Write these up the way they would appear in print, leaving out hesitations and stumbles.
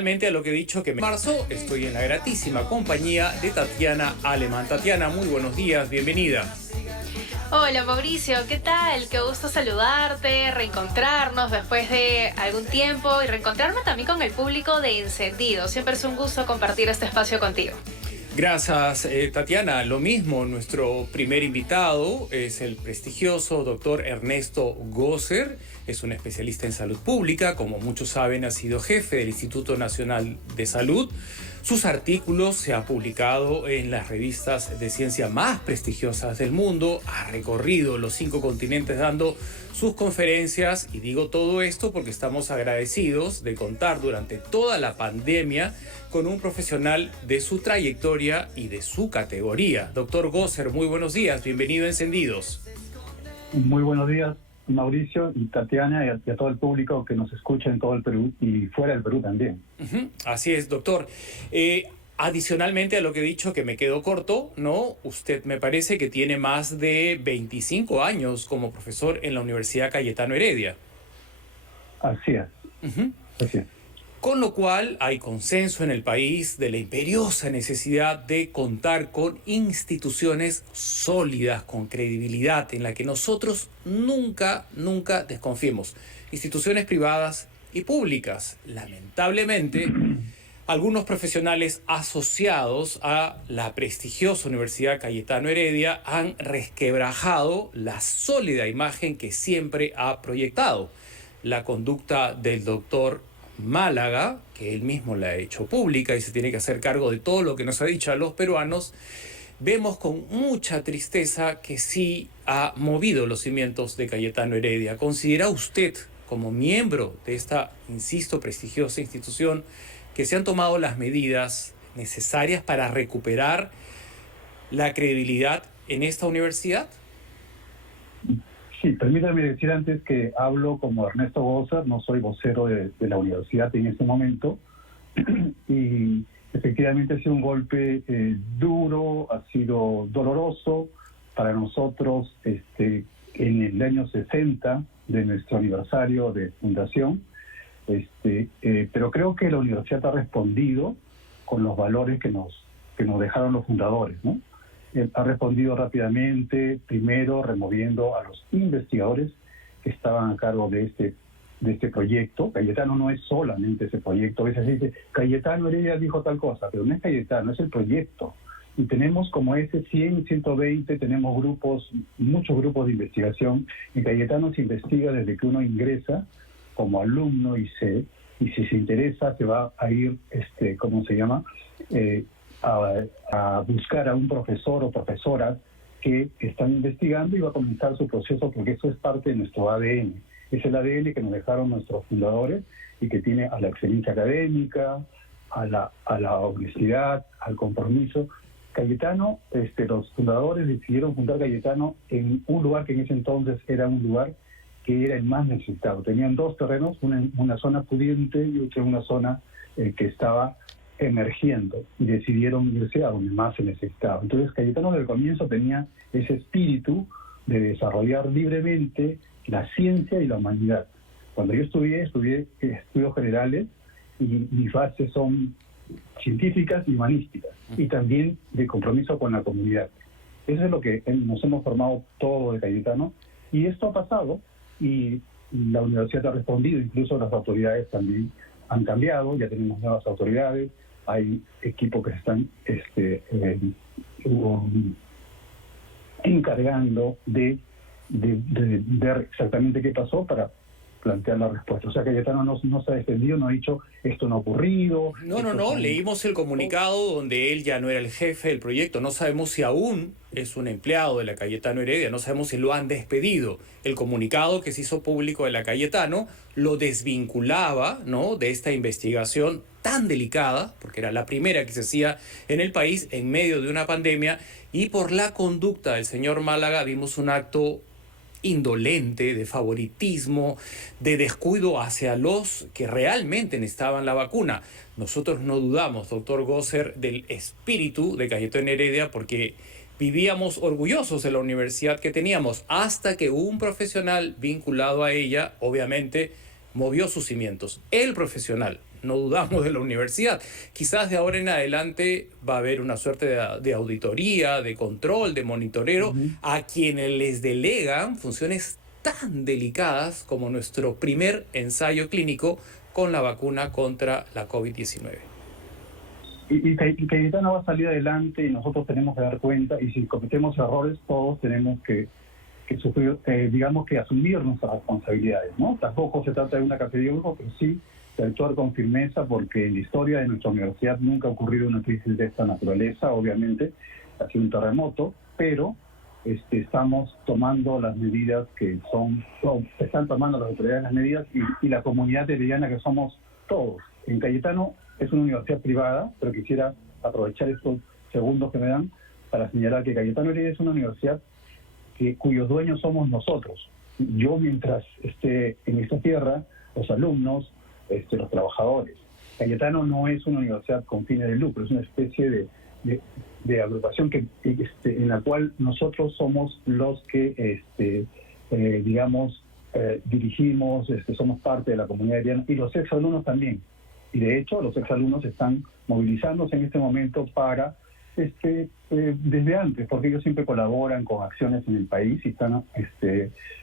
A lo que he dicho que en marzo estoy en la gratísima compañía de Tatiana Alemán. Tatiana, muy buenos días, bienvenida. Hola Mauricio, ¿qué tal? Qué gusto saludarte, reencontrarnos después de algún tiempo y reencontrarme también con el público de Encendido. Siempre es un gusto compartir este espacio contigo. Gracias, Tatiana. Lo mismo, nuestro primer invitado es el prestigioso doctor Ernesto Gosser. Es un especialista en salud pública. Como muchos saben, ha sido jefe del Instituto Nacional de Salud. Sus artículos se han publicado en las revistas de ciencia más prestigiosas del mundo. Ha recorrido los 5 continentes dando sus conferencias. Y digo todo esto porque estamos agradecidos de contar durante toda la pandemia con un profesional de su trayectoria y de su categoría. Doctor Gosser, muy buenos días. Bienvenido a Encendidos. Muy buenos días, Mauricio y Tatiana, y a todo el público que nos escucha en todo el Perú y fuera del Perú también. Así es, doctor. Adicionalmente a lo que he dicho, que me quedo corto, ¿no? Usted me parece que tiene más de 25 años como profesor en la Universidad Cayetano Heredia. Así es. Así es. Con lo cual hay consenso en el país de la imperiosa necesidad de contar con instituciones sólidas, con credibilidad, en la que nosotros nunca desconfiemos. Instituciones privadas y públicas. Lamentablemente, algunos profesionales asociados a la prestigiosa Universidad Cayetano Heredia han resquebrajado la sólida imagen que siempre ha proyectado. La conducta del doctor Málaga, que él mismo la ha hecho pública y se tiene que hacer cargo de todo lo que nos ha dicho a los peruanos, vemos con mucha tristeza que sí ha movido los cimientos de Cayetano Heredia. ¿Considera usted, como miembro de esta, insisto, prestigiosa institución, que se han tomado las medidas necesarias para recuperar la credibilidad en esta universidad? Sí, permítame decir antes que hablo como Ernesto Gosser, no soy vocero de la universidad en este momento, y efectivamente ha sido un golpe duro, ha sido doloroso para nosotros en el año 60 de nuestro aniversario de fundación, pero creo que la universidad ha respondido con los valores que nos dejaron los fundadores, ¿no? Ha respondido rápidamente, primero removiendo a los investigadores que estaban a cargo de este proyecto. Cayetano no es solamente ese proyecto. A veces dice, Cayetano Heredia dijo tal cosa, pero no es Cayetano, es el proyecto. Y tenemos como ese 100, 120, tenemos muchos grupos de investigación. En Cayetano se investiga desde que uno ingresa como alumno y si se interesa se va a ir, ¿cómo se llama?, a buscar a un profesor o profesora que están investigando y va a comenzar su proceso, porque eso es parte de nuestro ADN. Es el ADN que nos dejaron nuestros fundadores y que tiene a la excelencia académica, a la honestidad, al compromiso. Cayetano, los fundadores decidieron fundar Cayetano en un lugar que en ese entonces era un lugar que era el más necesitado. Tenían 2 terrenos, una zona pudiente y otra una zona que estaba emergiendo, y decidieron irse a donde más se necesitaba. Entonces Cayetano desde el comienzo tenía ese espíritu de desarrollar libremente la ciencia y la humanidad. Cuando yo estudié estudios generales y mis bases son científicas y humanísticas, y también de compromiso con la comunidad. Eso es lo que nos hemos formado todo de Cayetano, y esto ha pasado y la universidad ha respondido. Incluso las autoridades también han cambiado, ya tenemos nuevas autoridades, hay equipos que se están encargando de ver exactamente qué pasó para plantear la respuesta. O sea, Cayetano no se ha defendido, no ha dicho esto no ha ocurrido. No, leímos el comunicado donde él ya no era el jefe del proyecto. No sabemos si aún es un empleado de la Cayetano Heredia, no sabemos si lo han despedido. El comunicado que se hizo público de la Cayetano lo desvinculaba, ¿no?, de esta investigación tan delicada, porque era la primera que se hacía en el país en medio de una pandemia, y por la conducta del señor Málaga vimos un acto indolente, de favoritismo, de descuido hacia los que realmente necesitaban la vacuna. Nosotros no dudamos, doctor Gosser, del espíritu de Cayetano Heredia, porque vivíamos orgullosos de la universidad que teníamos, hasta que un profesional vinculado a ella, obviamente, movió sus cimientos. El profesional, no dudamos de la universidad. Quizás de ahora en adelante va a haber una suerte de auditoría, de control, de monitoreo a quienes les delegan funciones tan delicadas como nuestro primer ensayo clínico con la vacuna contra la COVID-19. Y Cayetano va a salir adelante y nosotros tenemos que dar cuenta, y si cometemos errores, todos tenemos que sufrir, digamos que asumir nuestras responsabilidades, ¿no? Tampoco se trata de una cacería de grupo, pero sí de actuar con firmeza, porque en la historia de nuestra universidad nunca ha ocurrido una crisis de esta naturaleza. Obviamente ha sido un terremoto, pero estamos tomando las medidas que están tomando las autoridades las medidas, y la comunidad herediana, que somos todos. En Cayetano es una universidad privada, pero quisiera aprovechar estos segundos que me dan para señalar que Cayetano Heredia es una universidad cuyos dueños somos nosotros. Yo, mientras esté en esta tierra, los alumnos, los trabajadores. Cayetano no es una universidad con fines de lucro, es una especie de agrupación en la cual nosotros somos los que, dirigimos, somos parte de la comunidad herediana, y los exalumnos también. Y de hecho, los exalumnos están movilizándose en este momento para desde antes, porque ellos siempre colaboran con acciones en el país y están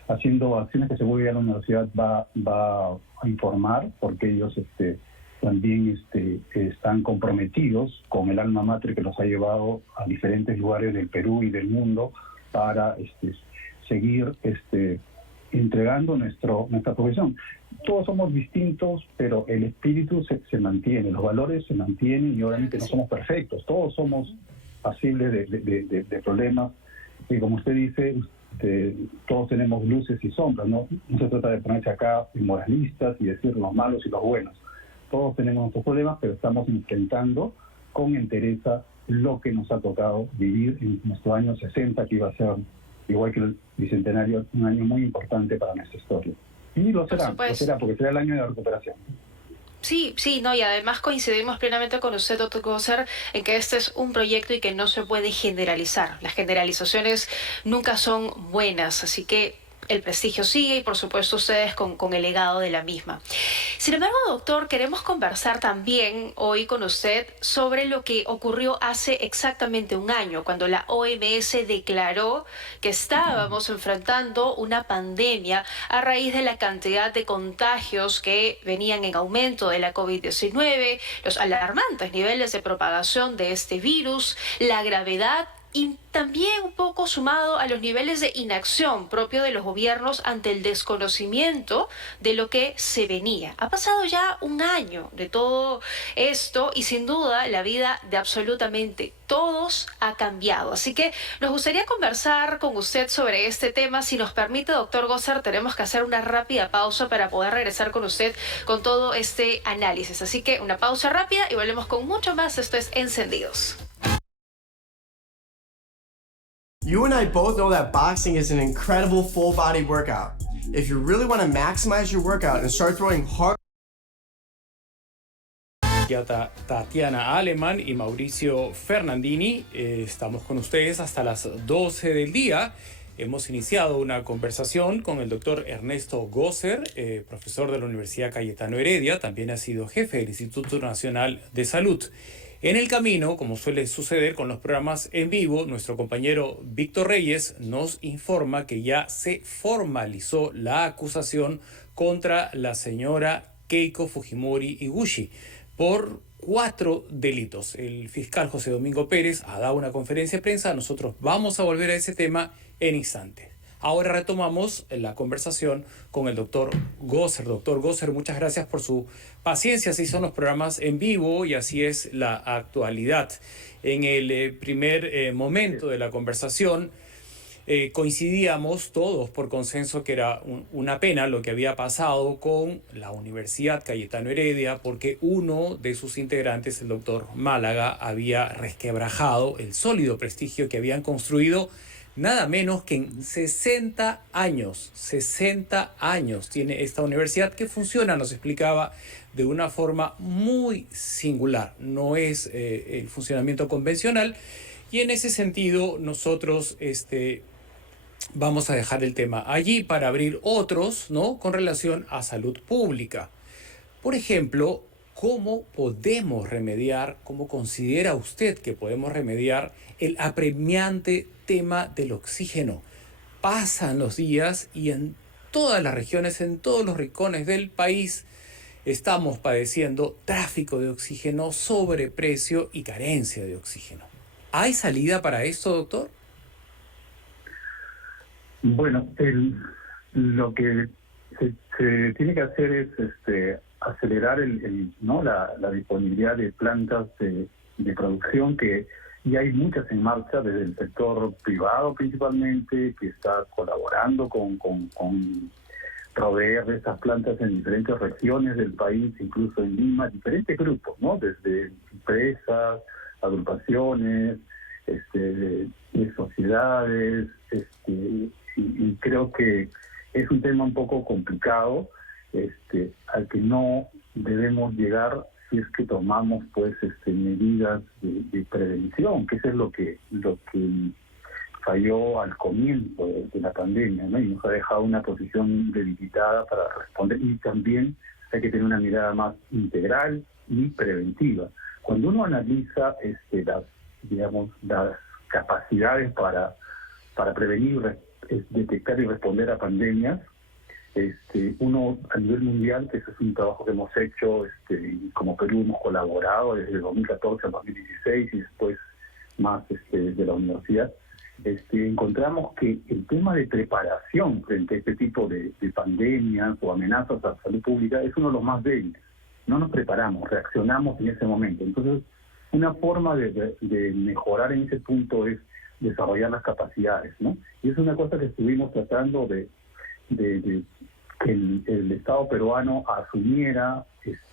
haciendo acciones que seguro ya la universidad va a informar, porque ellos también están comprometidos con el alma mater que los ha llevado a diferentes lugares del Perú y del mundo para seguir entregando nuestra profesión. Todos somos distintos, pero el espíritu se mantiene, los valores se mantienen, y obviamente no somos perfectos, todos somos pasibles de problemas, y como usted dice, todos tenemos luces y sombras, ¿no? No se trata de ponerse acá moralistas y decir los malos y los buenos. Todos tenemos nuestros problemas, pero estamos enfrentando con entereza lo que nos ha tocado vivir en nuestro año 60, que iba a ser, igual que el bicentenario, un año muy importante para nuestra historia. Y lo será, porque será el año de la recuperación. Sí, no, y además coincidimos plenamente con usted, doctor Gosser, en que este es un proyecto y que no se puede generalizar. Las generalizaciones nunca son buenas, así que el prestigio sigue, y por supuesto ustedes con el legado de la misma. Sin embargo, doctor, queremos conversar también hoy con usted sobre lo que ocurrió hace exactamente un año, cuando la OMS declaró que estábamos enfrentando una pandemia a raíz de la cantidad de contagios que venían en aumento de la COVID-19, los alarmantes niveles de propagación de este virus, la gravedad, y también un poco sumado a los niveles de inacción propio de los gobiernos ante el desconocimiento de lo que se venía. Ha pasado ya un año de todo esto, y sin duda la vida de absolutamente todos ha cambiado. Así que nos gustaría conversar con usted sobre este tema. Si nos permite, doctor Gosser, tenemos que hacer una rápida pausa para poder regresar con usted con todo este análisis. Así que una pausa rápida y volvemos con mucho más. Esto es Encendidos. You and I both know that boxing is an incredible full body workout. If you really want to maximize your workout and start throwing hard. Tatiana Aleman y Mauricio Fernandini, estamos con ustedes hasta las 12 del día. Hemos iniciado una conversación con el doctor Ernesto Gosser, profesor de la Universidad Cayetano Heredia, también ha sido jefe del Instituto Nacional de Salud. En el camino, como suele suceder con los programas en vivo, nuestro compañero Víctor Reyes nos informa que ya se formalizó la acusación contra la señora Keiko Fujimori Iguchi por 4 delitos. El fiscal José Domingo Pérez ha dado una conferencia de prensa. Nosotros vamos a volver a ese tema en instantes. Ahora retomamos la conversación con el doctor Gosser. Doctor Gosser, muchas gracias por su paciencia. Así son los programas en vivo y así es la actualidad. En el primer momento de la conversación coincidíamos todos por consenso que era una pena lo que había pasado con la Universidad Cayetano Heredia, porque uno de sus integrantes, el doctor Málaga, había resquebrajado el sólido prestigio que habían construido nada menos que en 60 años. 60 años tiene esta universidad que funciona, nos explicaba, de una forma muy singular. No es el funcionamiento convencional, y en ese sentido nosotros vamos a dejar el tema allí para abrir otros, ¿no?, con relación a salud pública. Por ejemplo, ¿cómo podemos remediar, cómo considera usted que podemos remediar el apremiante tema del oxígeno? Pasan los días y en todas las regiones, en todos los rincones del país, estamos padeciendo tráfico de oxígeno, sobreprecio y carencia de oxígeno. ¿Hay salida para esto, doctor? Bueno, lo que se tiene que hacer es acelerar la disponibilidad de plantas de producción, que ya hay muchas en marcha desde el sector privado principalmente, que está colaborando con proveer de esas plantas en diferentes regiones del país, incluso en Lima, diferentes grupos, ¿no? Desde empresas, agrupaciones, de sociedades, y creo que es un tema un poco complicado, al que no debemos llegar si es que tomamos pues medidas de prevención, que eso es lo que falló al comienzo de la pandemia, ¿no? Y nos ha dejado una posición debilitada para responder, y también hay que tener una mirada más integral y preventiva. Cuando uno analiza las capacidades para prevenir, detectar y responder a pandemias, uno a nivel mundial, que ese es un trabajo que hemos hecho, y como Perú hemos colaborado desde el 2014 al 2016 y después más desde la universidad, encontramos que el tema de preparación frente a este tipo de pandemias o amenazas a la salud pública es uno de los más débiles. No nos preparamos, reaccionamos en ese momento. Entonces, una forma de mejorar en ese punto es desarrollar las capacidades, ¿no? Y es una cosa que estuvimos tratando de que el Estado peruano asumiera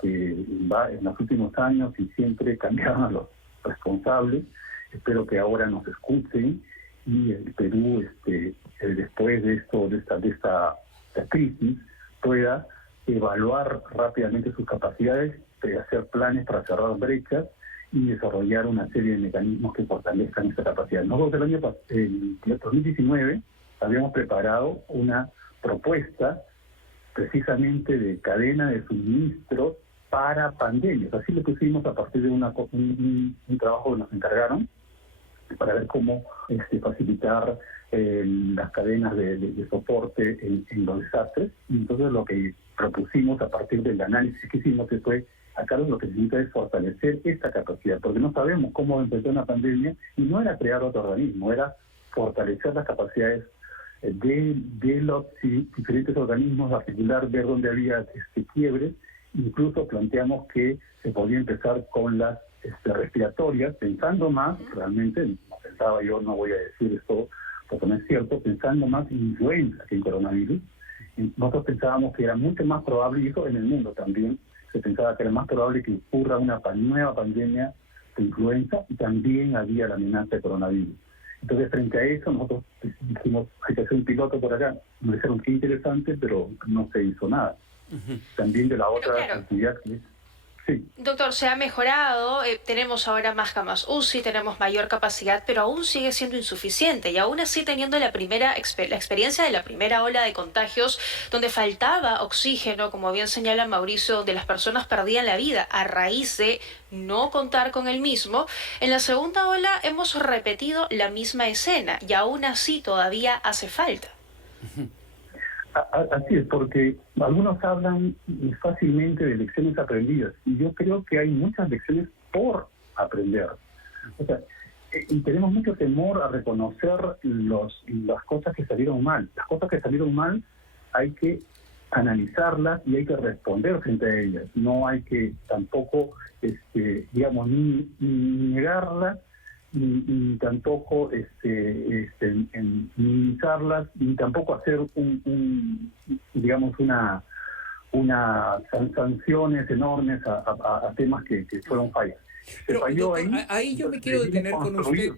en los últimos años, y siempre cambiaron a los responsables. Espero que ahora nos escuchen y el Perú, después de esta crisis, pueda evaluar rápidamente sus capacidades, hacer planes para cerrar brechas y desarrollar una serie de mecanismos que fortalezcan esta capacidad. Nosotros en 2019 habíamos preparado una propuesta precisamente de cadena de suministro para pandemias. Así lo pusimos a partir de un trabajo que nos encargaron para ver cómo facilitar las cadenas de soporte en los desastres. Y entonces lo que propusimos a partir del análisis que hicimos fue, acá lo que se necesita es fortalecer esta capacidad, porque no sabemos cómo empezó una pandemia, y no era crear otro organismo, era fortalecer las capacidades de los diferentes organismos, articular, ver dónde había quiebres. Incluso planteamos que se podía empezar con las respiratorias, pensando más, realmente, no pensaba yo, no voy a decir esto porque no es cierto, pensando más en influenza que en coronavirus. Nosotros pensábamos que era mucho más probable, y eso en el mundo también, se pensaba que era más probable que ocurra una nueva pandemia de influenza, y también había la amenaza de coronavirus. Entonces, frente a eso, nosotros dijimos, hay que hacer un piloto por acá. Nos dijeron que interesante, pero no se hizo nada. También de la otra actividad que... Sí. Doctor, se ha mejorado, tenemos ahora más camas UCI, tenemos mayor capacidad, pero aún sigue siendo insuficiente, y aún así teniendo la experiencia de la primera ola de contagios, donde faltaba oxígeno, como bien señala Mauricio, donde las personas perdían la vida a raíz de no contar con el mismo. En la segunda ola hemos repetido la misma escena, y aún así todavía hace falta. Así es, porque algunos hablan fácilmente de lecciones aprendidas, y yo creo que hay muchas lecciones por aprender. O sea, y tenemos mucho temor a reconocer las cosas que salieron mal. Las cosas que salieron mal hay que analizarlas y hay que responder frente a ellas. No hay que tampoco, ni negarlas, ni tampoco minimizarlas, ni tampoco hacer sanciones enormes a temas que fueron fallas. Pero, doctor, ahí yo me quiero detener con usted.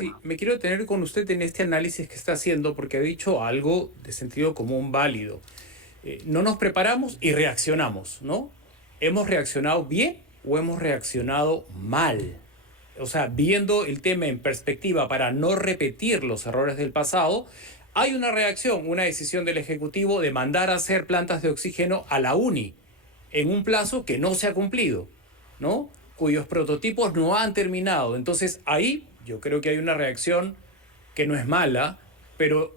Sí, me quiero detener con usted en este análisis que está haciendo, porque ha dicho algo de sentido común válido. No nos preparamos y reaccionamos, ¿no? ¿Hemos reaccionado bien o hemos reaccionado mal? O sea, viendo el tema en perspectiva para no repetir los errores del pasado, hay una reacción, una decisión del Ejecutivo de mandar a hacer plantas de oxígeno a la UNI, en un plazo que no se ha cumplido, ¿no? Cuyos prototipos no han terminado. Entonces ahí yo creo que hay una reacción que no es mala, pero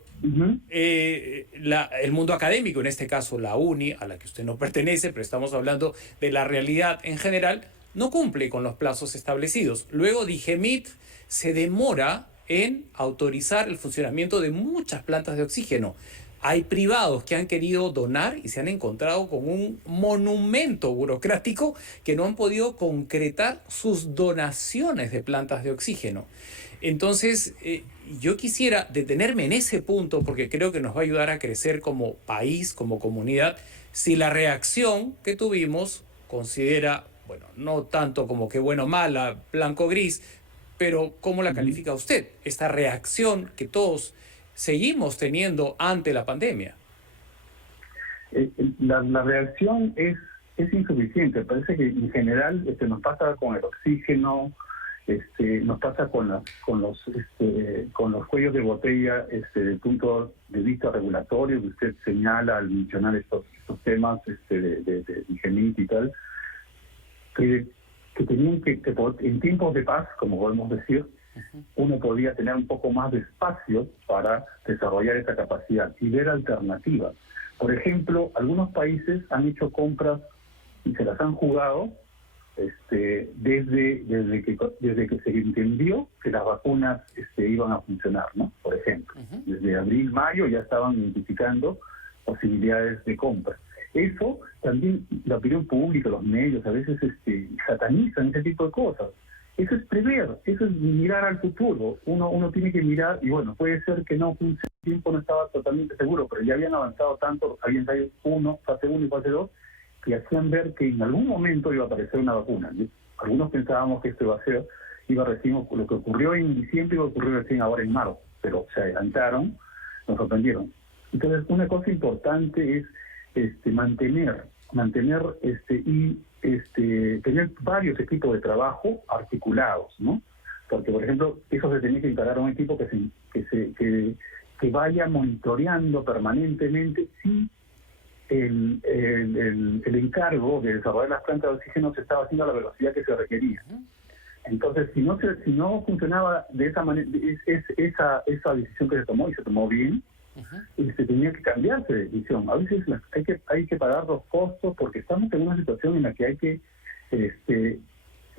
el mundo académico, en este caso la UNI, a la que usted no pertenece, pero estamos hablando de la realidad en general, no cumple con los plazos establecidos. Luego DIGEMIT se demora en autorizar el funcionamiento de muchas plantas de oxígeno. Hay privados que han querido donar y se han encontrado con un monumento burocrático que no han podido concretar sus donaciones de plantas de oxígeno. Entonces, yo quisiera detenerme en ese punto porque creo que nos va a ayudar a crecer como país, como comunidad, si la reacción que tuvimos considera, bueno, no tanto como que bueno, mala, blanco, gris, pero ¿cómo la califica usted? Esta reacción que todos seguimos teniendo ante la pandemia. La reacción es insuficiente. Parece que en general nos pasa con el oxígeno, nos pasa con los cuellos de botella desde el punto de vista regulatorio que usted señala al mencionar estos temas de DIGEMIT y tal, que tenían que en tiempos de paz, como podemos decir, uno podía tener un poco más de espacio para desarrollar esa capacidad y ver alternativas. Por ejemplo, algunos países han hecho compras y se las han jugado desde que se entendió que las vacunas iban a funcionar, ¿no? Por ejemplo, desde abril, mayo ya estaban identificando posibilidades de compra. Eso también la opinión pública, los medios a veces satanizan ese tipo de cosas. Eso es prever, eso es mirar al futuro. Uno tiene que mirar, y bueno, puede ser que no funcione, el tiempo no estaba totalmente seguro, pero ya habían avanzado tanto, había ensayos fase 1 y fase 2, que hacían ver que en algún momento iba a aparecer una vacuna. Algunos pensábamos que esto iba recién, lo que ocurrió en diciembre iba a ocurrir recién ahora en marzo, pero se adelantaron, nos sorprendieron. Entonces, una cosa importante es mantener y tener varios equipos de trabajo articulados, ¿no? Porque, por ejemplo, eso se tenía que encargar un equipo que vaya monitoreando permanentemente si el encargo de desarrollar las plantas de oxígeno se estaba haciendo a la velocidad que se requería. Entonces, si no funcionaba de esa manera, esa decisión que se tomó, y se tomó bien, tenía que cambiarse de decisión. A veces hay que pagar los costos porque estamos en una situación en la que hay que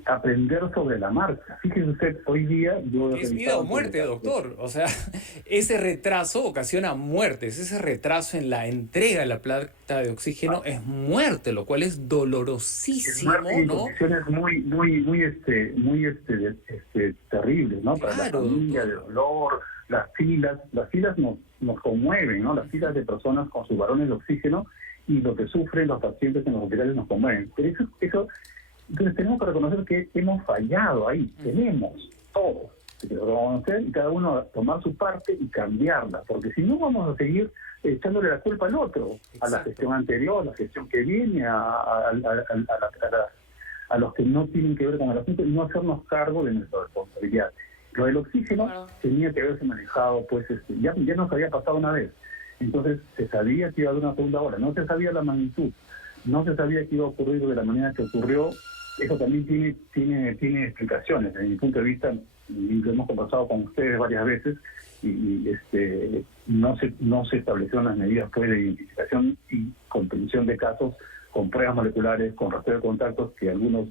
aprender sobre la marcha. Fíjese usted, hoy día... Es vida o muerte, doctor. O sea, ese retraso ocasiona muertes. Ese retraso en la entrega de la planta de oxígeno es muerte, lo cual es dolorosísimo, ¿no? Condiciones muy terribles, ¿no? Para la familia, de dolor, las filas nos conmueven, ¿no? Las filas de personas con sus varones de oxígeno y lo que sufren los pacientes en los hospitales nos conmueven. Pero eso entonces tenemos que reconocer que hemos fallado ahí, tenemos todos que reconocer y cada uno tomar su parte y cambiarla, porque si no vamos a seguir echándole la culpa al otro, a la gestión anterior, a la gestión que viene, a los que no tienen que ver con el asunto y no hacernos cargo de nuestra responsabilidad. Lo del oxígeno tenía que haberse manejado, pues ya nos había pasado una vez, entonces se sabía que iba a haber una segunda ola, no se sabía la magnitud, no se sabía que iba a ocurrir de la manera que ocurrió. Eso también tiene explicaciones. Desde mi punto de vista, y lo hemos conversado con ustedes varias veces, y no se establecieron las medidas de identificación y contención de casos con pruebas moleculares, con rastreo de contactos, que algunos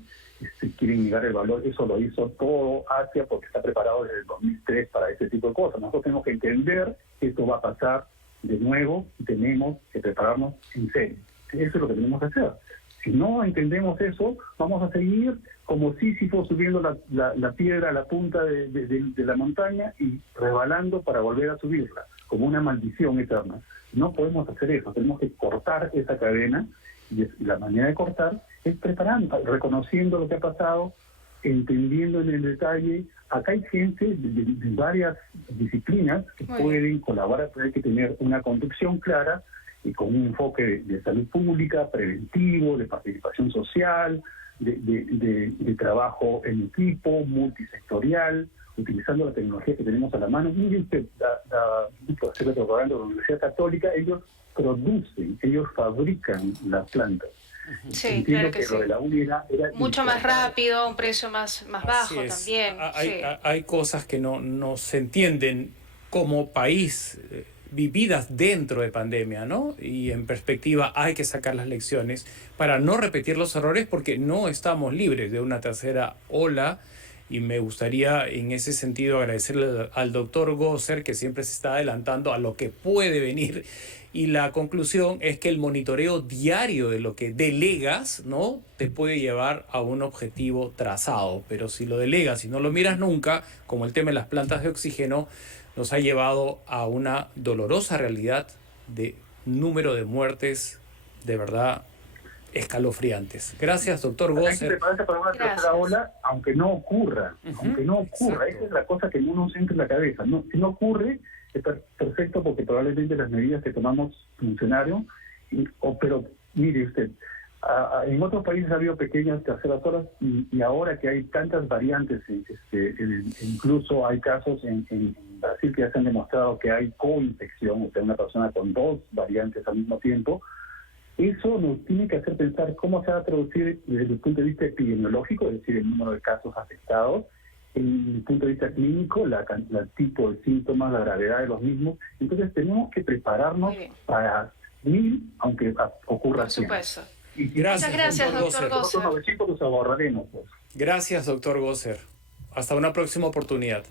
quieren negar el valor. Eso lo hizo todo Asia porque está preparado desde el 2003 para ese tipo de cosas. Nosotros tenemos que entender que esto va a pasar de nuevo y tenemos que prepararnos en serio. Eso es lo que tenemos que hacer. Si no entendemos eso, vamos a seguir como Sísifo subiendo la piedra a la punta de la montaña y resbalando para volver a subirla, como una maldición eterna. No podemos hacer eso, tenemos que cortar esa cadena, y la manera de cortar es preparando, reconociendo lo que ha pasado, entendiendo en el detalle. Acá hay gente de varias disciplinas que pueden colaborar, pero hay que tener una conducción clara y con un enfoque de salud pública, preventivo, de participación social, de trabajo en equipo, multisectorial, utilizando la tecnología que tenemos a la mano. Mire usted, hacer la propaganda de la Universidad Católica, ellos fabrican las plantas. Sí, Entiendo claro que que sí. lo de la UNI era Mucho más importar. rápido, un precio más Así bajo es. también. Hay, Sí. hay cosas que no se entienden como país vividas dentro de pandemia, ¿no? Y en perspectiva hay que sacar las lecciones para no repetir los errores porque no estamos libres de una tercera ola. Y me gustaría en ese sentido agradecerle al doctor Gosser, que siempre se está adelantando a lo que puede venir. Y la conclusión es que el monitoreo diario de lo que delegas, ¿no?, te puede llevar a un objetivo trazado. Pero si lo delegas y no lo miras nunca, como el tema de las plantas de oxígeno, nos ha llevado a una dolorosa realidad de número de muertes de verdad escalofriantes. Gracias, doctor Hay que Gosser. prepararse para una tercera Gracias. ola, aunque no ocurra. Aunque no ocurra. Exacto. Esa es la cosa que uno se entra en la cabeza. No, si no ocurre, está perfecto porque probablemente las medidas que tomamos funcionaron. Pero mire usted, en otros países ha habido pequeñas terceras olas y ahora que hay tantas variantes, incluso hay casos en Brasil que ya se han demostrado que hay coinfección, o sea, una persona con 2 variantes al mismo tiempo. Eso nos tiene que hacer pensar cómo se va a traducir desde el punto de vista epidemiológico, es decir, el número de casos afectados, desde el punto de vista clínico, el tipo de síntomas, la gravedad de los mismos. Entonces tenemos que prepararnos Muy bien. para 1000, aunque ocurra Por 100. supuesto. Y Gracias, Muchas gracias, doctor doctor Gosser. Gosser. nosotros 900 nos ahorraremos, pues. Gracias, doctor Gosser. Hasta una próxima oportunidad.